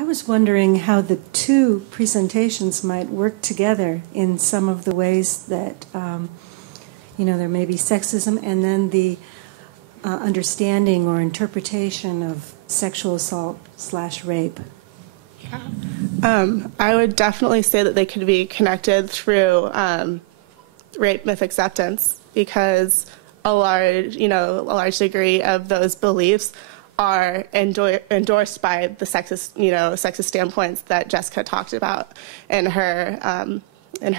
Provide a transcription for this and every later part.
I was wondering how the two presentations might work together in some of the ways that, there may be sexism and then the understanding or interpretation of sexual assault / rape. I would definitely say that they could be connected through rape myth acceptance, because a large degree of those beliefs are endorsed by the sexist standpoints that Jessica talked about in her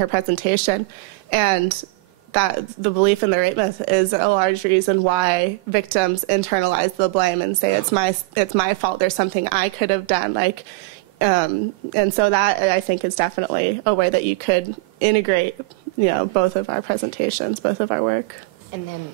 presentation, and that the belief in the rape myth is a large reason why victims internalize the blame and say it's my fault. There's something I could have done, and so that I think is definitely a way that you could integrate, both of our presentations, both of our work. And then,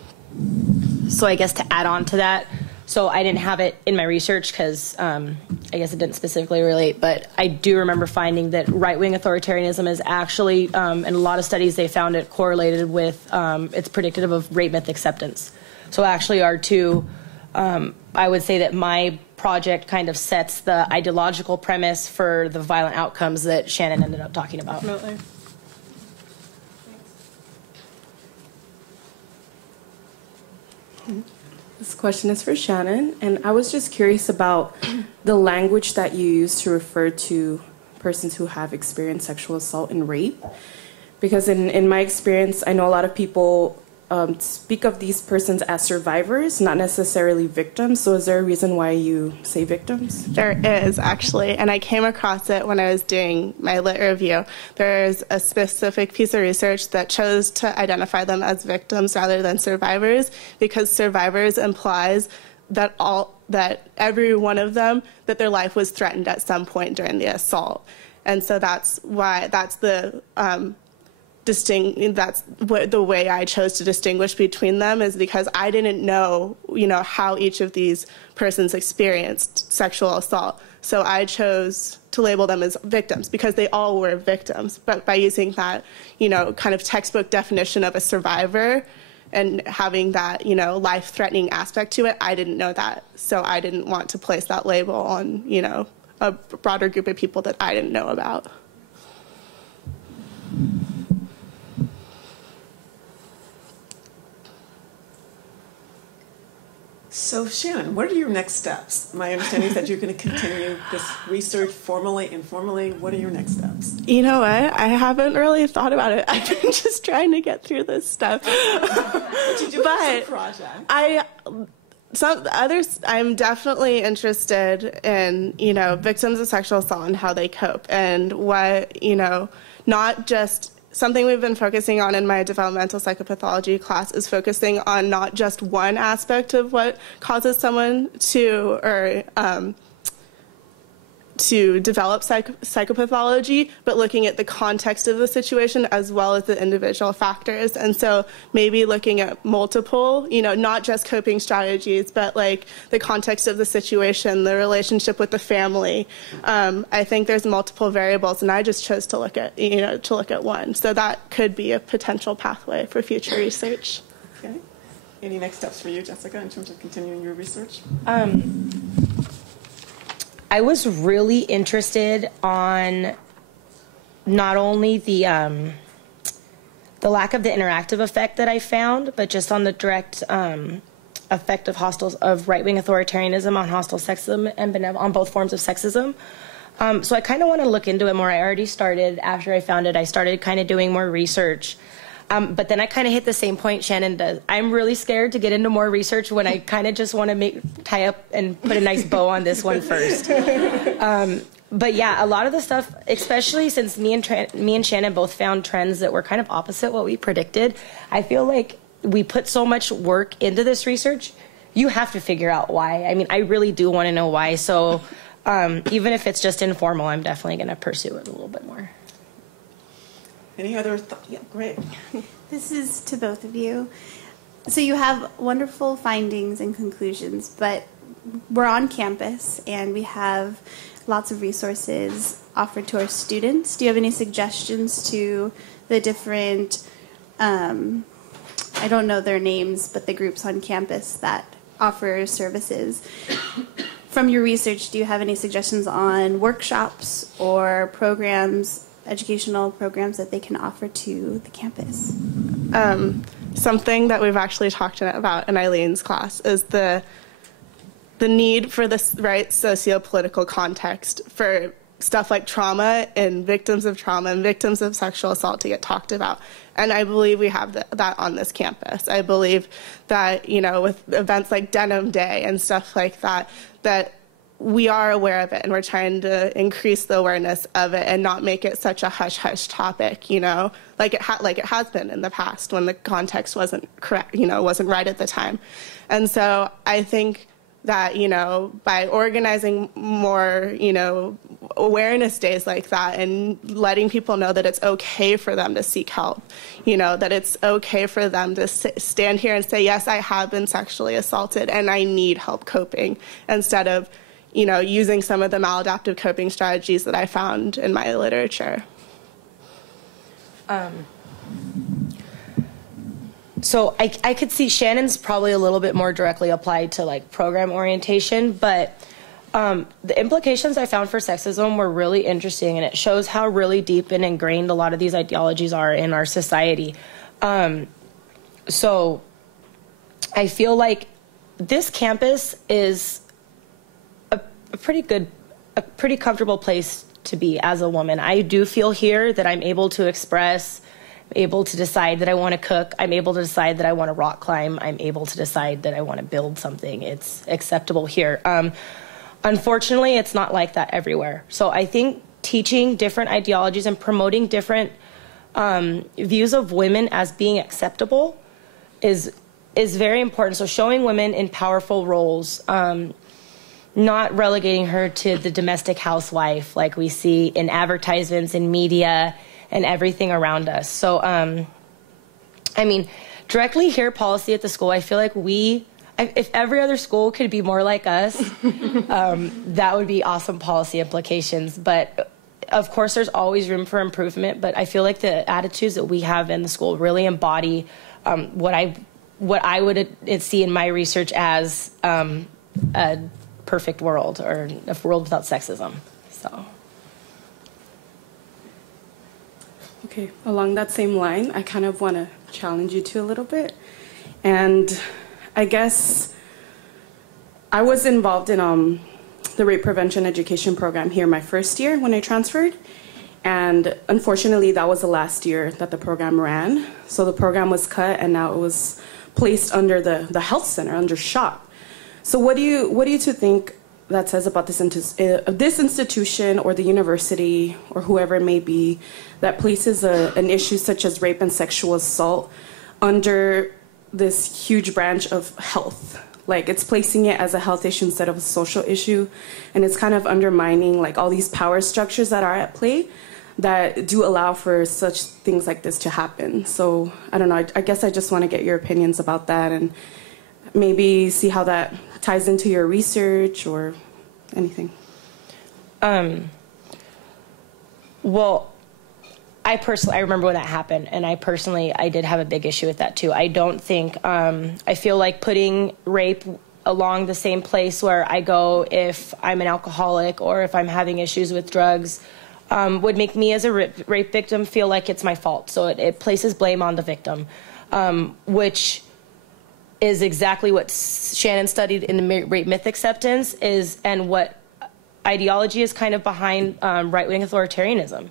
so I guess to add on to that, so I didn't have it in my research because I guess it didn't specifically relate, but I do remember finding that right-wing authoritarianism is actually, in a lot of studies, they found it correlated with, it's predictive of rape myth acceptance. So actually our two, I would say that my project kind of sets the ideological premise for the violent outcomes that Shannon ended up talking about. Definitely. This question is for Shannon, and I was just curious about the language that you use to refer to persons who have experienced sexual assault and rape. Because in my experience, I know a lot of people speak of these persons as survivors, not necessarily victims. So is there a reason why you say victims? There is, actually, and I came across it when I was doing my lit review. There's a specific piece of research that chose to identify them as victims rather than survivors, because survivors implies that every one of them, that their life was threatened at some point during the assault. And so that's the way I chose to distinguish between them, is because I didn't know, how each of these persons experienced sexual assault. So I chose to label them as victims because they all were victims. But by using that, kind of textbook definition of a survivor and having that, life-threatening aspect to it, I didn't know that. So I didn't want to place that label on, a broader group of people that I didn't know about. So Shannon, what are your next steps? My understanding is that you're going to continue this research formally, informally. What are your next steps? You know what? I haven't really thought about it. I've been just trying to get through this stuff. But you do have some project. I'm definitely interested in, victims of sexual assault and how they cope, and what, not just something we've been focusing on in my developmental psychopathology class is focusing on not just one aspect of what causes someone to develop psychopathology, but looking at the context of the situation as well as the individual factors. And so maybe looking at multiple, not just coping strategies, but like the context of the situation, the relationship with the family. I think there's multiple variables, and I just chose to look at, one. So that could be a potential pathway for future research. Okay. Any next steps for you, Jessica, in terms of continuing your research? I was really interested on not only the lack of the interactive effect that I found, but just on the direct effect of right-wing authoritarianism on hostile sexism and on both forms of sexism. So I kind of want to look into it more. I already started, after I found it, I started kind of doing more research. But then I kind of hit the same point Shannon does. I'm really scared to get into more research when I kind of just want to tie up and put a nice bow on this one first. But yeah, a lot of the stuff, especially since me and Shannon both found trends that were kind of opposite what we predicted, I feel like we put so much work into this research, you have to figure out why. I mean, I really do want to know why. So even if it's just informal, I'm definitely going to pursue it a little bit more. Any other thoughts? Yeah, great. This is to both of you. So you have wonderful findings and conclusions, but we're on campus and we have lots of resources offered to our students. Do you have any suggestions to the different, I don't know their names, but the groups on campus that offer services from your research, do you have any suggestions on workshops or programs, educational programs that they can offer to the campus? Something that we've actually talked about in Eileen's class is the need for the right socio-political context for stuff like trauma and victims of trauma and victims of sexual assault to get talked about. And I believe we have that on this campus. I believe that, you know, with events like Denim Day and stuff like that, that we are aware of it and we're trying to increase the awareness of it and not make it such a hush-hush topic, you know, like it has been in the past when the context wasn't correct, you know, wasn't right at the time. And so I think that, you know, by organizing more, you know, awareness days like that and letting people know that it's okay for them to seek help, you know, that it's okay for them to stand here and say, yes, I have been sexually assaulted and I need help coping, instead of, you know, using some of the maladaptive coping strategies that I found in my literature. So I could see Shannon's probably a little bit more directly applied to like program orientation, but the implications I found for sexism were really interesting, and it shows how really deep and ingrained a lot of these ideologies are in our society. So I feel like this campus is a pretty comfortable place to be as a woman. I do feel here that I'm able to express, able to decide that I want to cook. I'm able to decide that I want to rock climb. I'm able to decide that I want to build something. It's acceptable here. Unfortunately, it's not like that everywhere. So I think teaching different ideologies and promoting different views of women as being acceptable is very important. So showing women in powerful roles, not relegating her to the domestic housewife like we see in advertisements, in media, and everything around us. So, I mean, directly here policy at the school, I feel like if every other school could be more like us, that would be awesome policy implications. But of course, there's always room for improvement. But I feel like the attitudes that we have in the school really embody what I would see in my research as a perfect world, or a world without sexism. So. Okay, along that same line, I kind of want to challenge you two a little bit. And I guess I was involved in the rape prevention education program here my first year when I transferred. And unfortunately, that was the last year that the program ran. So the program was cut, and now it was placed under the health center, under SHOP. So what do you two think that says about this institution or the university or whoever it may be that places an issue such as rape and sexual assault under this huge branch of health? Like, it's placing it as a health issue instead of a social issue, and it's kind of undermining like all these power structures that are at play that do allow for such things like this to happen. So I don't know, I guess I just want to get your opinions about that and maybe see how that ties into your research or anything. Well, I remember when that happened, and I did have a big issue with that too. I don't think, I feel like putting rape along the same place where I go if I'm an alcoholic or if I'm having issues with drugs would make me as a rape victim feel like it's my fault. So it places blame on the victim, which is exactly what Shannon studied in the rape myth acceptance and what ideology is kind of behind right-wing authoritarianism.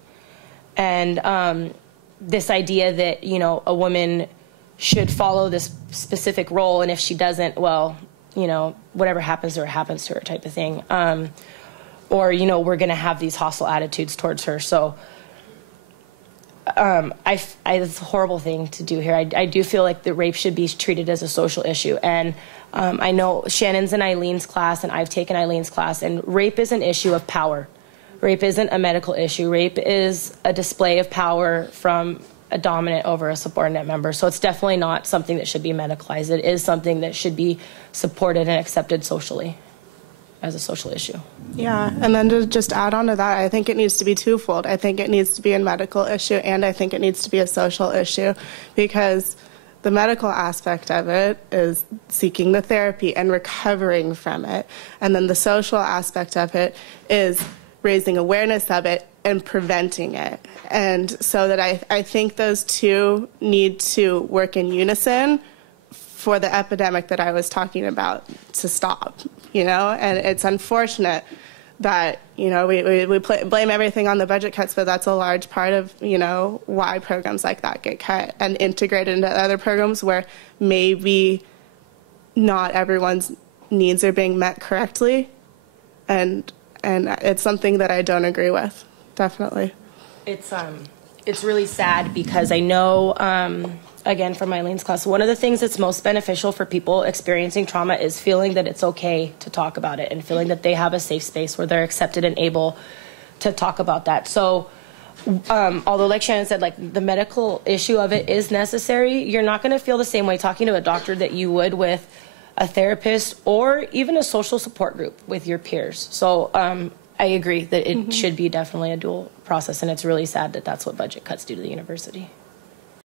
And this idea that, you know, a woman should follow this specific role, and if she doesn't, well, you know, whatever happens to her type of thing. Or, you know, we're going to have these hostile attitudes towards her. So it's a horrible thing to do here. I do feel like the rape should be treated as a social issue. And I know Shannon's in Eileen's class, and I've taken Eileen's class, and rape is an issue of power. Rape isn't a medical issue. Rape is a display of power from a dominant over a subordinate member. So it's definitely not something that should be medicalized. It is something that should be supported and accepted socially as a social issue. Yeah, and then to just add on to that, I think it needs to be twofold. I think it needs to be a medical issue, and I think it needs to be a social issue, because The medical aspect of it is seeking the therapy and recovering from it. And then the social aspect of it is raising awareness of it and preventing it. And so that I think those two need to work in unison for the epidemic that I was talking about to stop, And it's unfortunate that, we blame everything on the budget cuts, but that's a large part of, why programs like that get cut and integrated into other programs where maybe not everyone's needs are being met correctly. And it's something that I don't agree with, definitely. It's really sad because I know, again, from Eileen's class, one of the things that's most beneficial for people experiencing trauma is feeling that it's okay to talk about it and feeling that they have a safe space where they're accepted and able to talk about that. So although, like Shannon said, like the medical issue of it is necessary, you're not going to feel the same way talking to a doctor that you would with a therapist or even a social support group with your peers. So I agree that it should be definitely a dual process, and it's really sad that that's what budget cuts do to the university.